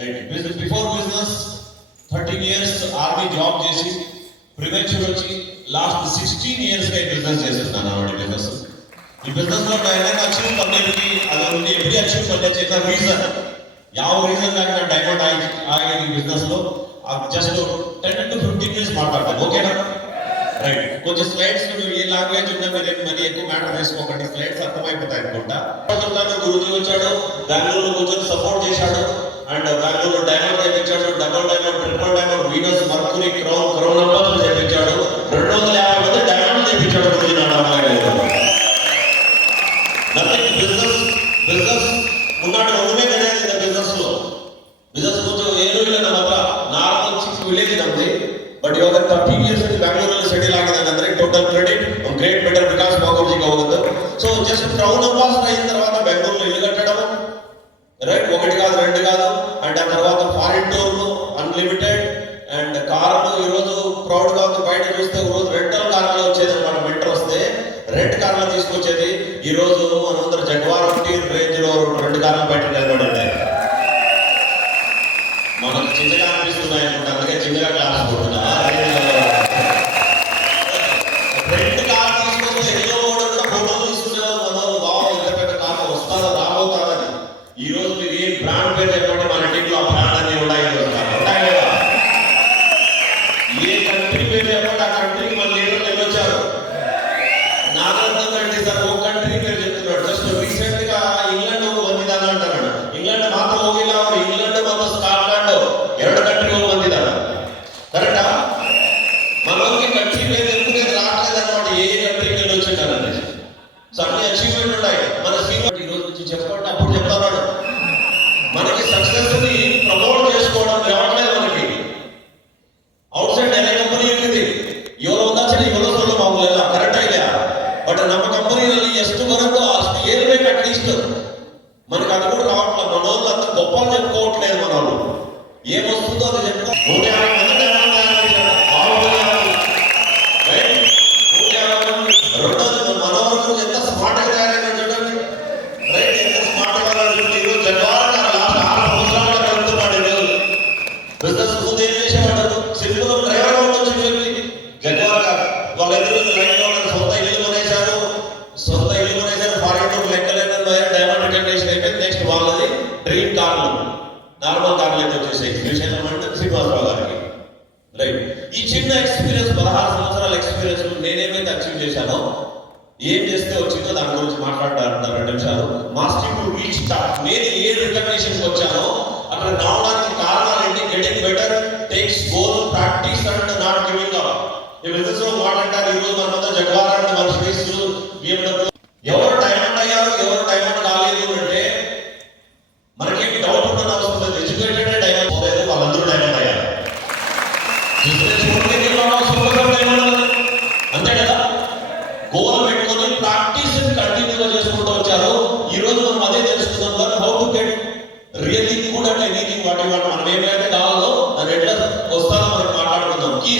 Right. Before business 13 years army job చేసి prevention వచ్చి last 16 years గా బిజినెస్ చేస్తున్నాను. ఆవిడ బిజినెస్ ಈ ಬಿಸ್ನೆಸ್ లో ಏನೇನು ಅಚೀವ್ பண்ணிருக்கு ಅದು ಒಂದು ಎವ್ರಿ ಅಚೀವ್ பண்ணேছে ದ ರೀಸನ್ ಯಾವ ರೀಸನ್ ಗಾಗಿ ನಾನು ಡೈಮಂಡ್ ಆಗಿ ಈ ಬಿಸ್ನೆಸ್ లో జస్ట్ 10 to 15 minutes మాట్లాడతాను. ఓకేనా? రైట్. కొంచెం స్లైడ్స్ ఈ లాంగ్వేజ్ ఉంటే మీరు మరి ఎక్కువ మ్యాటర్ వేసుకోకండి, స్లైడ్స్ అర్థమైపోతాయి అనుకుంటా. గురుజీ వచ్చాడు, బెంగళూరులో కొంచెం సపోర్ట్ చేశాడు అండ్ బెంగళూరులో డైమండ్ చేయించాడు, double diamond, triple diamond, Venus, mercury, crown numbers చేయించాడు. 250 మంది డైమండ్ చేయించాడు గురుజీ నా అమ్మాయి. బిజినెస్ ఉన్నాడు ఒకే కదా இந்த బిజినెస్ కొంచెం ಏನು ಇಲ್ಲ ನಮ್ಮ ಹತ್ರ ನಾರ್ಮಲ್ 6 ವಿಲೇಜ್ ನಮ್ದು. ಬಟ್ ಇವಾಗ 13 years ಬ್ಯಾಂಗ್ಳೂರಲ್ಲಿ ಸೆಟಲ್ ಆಗಿದೆ ಅಂದ್ರೆ total credit great better Vikas బాగోజీకి అవుతుంది. సో జస్ట్ క్రౌన్ అంబాసిడర్ అయిన తర్వాత బెంగళూరులో ఇల్లు కట్టడం, రైట్, ఒకటి కాదు రెండు కాదు. అండ్ ఆ తర్వాత ఫారిన్ టూర్లు అన్లిమిటెడ్ అండ్ కార్లు. ఈరోజు ప్రౌడ్ గా ఉంది, బయట చూస్తే రోజు రెంటల్ కార్లో వచ్చేది అనమాట. వింటర్ వస్తే రెంట్ కార్లో తీసుకొచ్చేది. ఈ రోజు మనందరూ జగ్వార్ ఒకటి, రేంజ్ రోవర్ 2 కార్లు బయట నిలబడి ఉన్నాయి. మనకు చిన్నగా అనిపిస్తున్నాయి అనుకుంటా, అందుకే చిన్నగా క్లాస్ పోతున్నా. రెంట్ కార్ తీసుకొస్తే ఎన్నో ఫోటోలు తీసుకునేవారు మనం. బాగా ఎంత పెద్ద కార్ వస్తుందా రాబోతారని. ఈ రోజు మీరు ఏ బ్రాండ్ పేరు చెప్పండి, మన టీంలో ఆ బ్రాండ్ అన్ని ఉన్నాయి కదా. ఏ కంట్రీ పేరు చెప్పండి, ఆ కంట్రీకి మన లీడర్లు వెళ్ళొచ్చారు. నాగరత్నం రెడ్డి సార్ ఒక కంట్రీ పేరు చెప్తున్నాడు. జస్ట్ రీసెంట్ గా ఇంగ్లాండ్ ಬಂದಿದ್ದಾನೆ ಅಂತಾನೆ. ఇంగ్లాండ్ ಮಾತ್ರ ಹೋಗಿಲ್ಲ ಅವರು, ఇంగ్లాండ్ ಮತ್ತು ಸ್ಕಾಟ್ಲೆಂಡ್ 2 కంట్రీ ಬಂದಿದ್ದಾನೆ. కరెక్టా? మనకి కంట్రీ పేరు చెప్పుకునేది రావట్లేదు అనమాట. ఏ కంట్రీకి వెళ్ళి వచ్చేటారని. సో అన్ని అచీవ్మెంట్ ఉన్నాయి. మన సీనియర్ ఈ రోజు నుంచి చెప్పండి, అప్పుడు చెప్తాను. మనకి సక్సెస్ ని ప్రమోట్ చేసుకోవడం రావట్లేదు మనకి. ಔಟ್ ಸೈಡ್ நிறைய ಕಂಪನಿ இருக்குது, ಇವರು ಒಂದಾಚೆ ಇವರು ಸೊಲ್ಲ ಮಾಮೂಲೆಲ್ಲ ಕರೆಕ್ಟ್ ಇಲ್ಲ. ಬಟ್ ನಮ್ಮ ಕಂಪನಿಯಲ್ಲಿ ಎಷ್ಟು ಬರುತ್ತೋ ಅಷ್ಟು ಏರ್ಬೇಕು ಅಟ್ಲೀಸ್ಟ್. మనకు అది కూడా రావట్లేదు. మన వాళ్ళు అంత గొప్పలు చెప్పుకోవట్లేదు. మన వాళ్ళు ఏమొస్తుందో అది చెప్పుకో. 150 మంది మన వరకు ఎంత స్మార్ట్ గా తయారైనా చూడండి. రైట్, ఎంత స్మార్ట్ గా ఈరోజు జగ్వార్ లాస్ట్ 6 సంవత్సరాలుగా వెళ్తున్నాడు. ఈరోజు బిజినెస్ ముందు ఏం చేసేవాడు, సింపుల్ డ్రైవర్ గా ఉండొచ్చు చెప్పి జగ్వార్ గారు. వాళ్ళిద్దరూ రైట్ లో సొంత ఇల్లు కొనేశారు, ఫారెన్ టూర్ లెక్కలేని డైమండ్ రికగ్నేషన్ అయిపోయింది. నెక్స్ట్ వాళ్ళది డ్రీమ్ కార్లు, నార్మల్ కార్లు అయితే వచ్చేసాయి. ఎగ్జిబిషన్ అంటే శ్రీనివాసరావు గారికి. రైట్. ఈ చిన్న ఎక్స్పీరియన్స్, 16 సంవత్సరాల ఎక్స్పీరియన్స్ నేనేమైతే అచీవ్ చేశానో, ఏం చేస్తే వచ్చిందో దాని గురించి మాట్లాడతారు 2 నిమిషాలు. Master to reach top. నేను ఏ రికగ్నేషన్కి వచ్చానో అక్కడ రావడానికి కారణాలు ఏంటి? Getting better, takes goal, practice and not giving up. ఈ బిజినెస్ లో మాట్లాడారు. ఈ రోజు మన జగ్వార్ అండ్ మన స్పేస్ BMW. ఎవరు డైమండ్ అయ్యారు, ఎవరు డైమండ్ కాలేదు అంటే మనకేమి డౌట్ ఉండడం అవసరం లేదు. ఎడ్యుకేటెడ్ డైమండ్ పోలేదు, వాళ్ళందరూ డైమండ్ అయ్యారు. అంతే కదా? గోల్ పెట్టుకొని ప్రాక్టీస్ కంటిన్యూగా చేసుకుంటూ వచ్చారు. ఈ రోజు మనం అదే తెలుసుకుందాం. How to get really good at anything what you want. మనం ఏమైతే కావాలో అది ఎట్లా వస్తారో మనం మాట్లాడుకుందాం. ఈ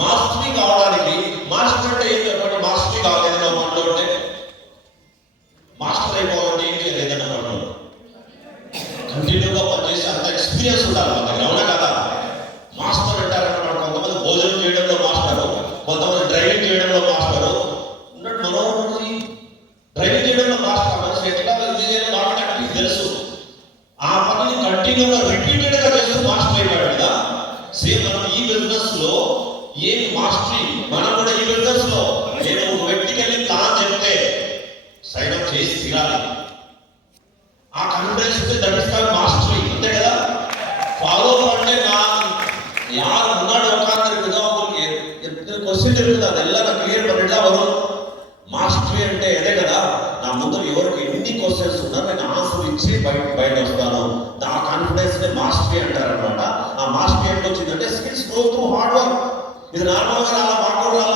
మాస్టరీ కావడానికి, మాస్టర్ అంటే ఏం చెప్పండి, మాస్టరీ కావాలి నా మాట్లాడుతుంటే. మాస్టర్ అయిపోవాలంటే ఏం చేయాలి? ఏదైనా పనులు కంటిన్యూగా పనిచేసి అంత ఎక్స్పీరియన్స్ ఉండాలి మన దగ్గర. అవునా కదా? మాస్టర్ అంటారన్నమాట. కొంతమంది భోజనం చేయడంలో మాస్టరు, కొంతమంది డ్రైవింగ్ చేయడంలో మాస్టరు. మనోహరి డ్రైవింగ్ చేయడంలో మాస్టర్. మనిషి ఎట్లా బాగా తెలుసు. ఆ పనిని కంటిన్యూగా రిపీటెడ్ గా చేస్తూ మాస్టర్ అయిపోయాడు కదా. సేమ్ మనం ఈ బిజినెస్ లో ఏం మాస్టరీ, మనం కూడా ఈ బిజినెస్ లో నేను ఒక వ్యక్తికి వెళ్ళి ప్లాన్ చెప్తే సైన్ అప్ చేసి తీరాలి. ఆ confidence that is called mastery. అంతే కదా? ఫాలో అంటే யார் முன்னாடி உட்கார்ந்துருக்குதோ அவங்களுக்கு எத்தனை క్వశ్చన్ இருக்குதோ அதெல்லாம் நான் క్లియర్ பண்ணிட்டா வரும். మాస్టరీ అంటే అదే కదా. నా ముందు ఎవరికి ఎన్ని క్వశ్చన్స్ ఉన్నా నేను ఆన్సర్ ఇచ్చి బయట వస్తాను. ఆ కాన్ఫిడెన్స్ ని మాస్టరీ అంటారు అనమాట. ఆ మాస్టరీ ఎట్లా వచ్చిందంటే skills grow through hard work. ఇది నార్మల్ గా అలా మాట్లాడాలి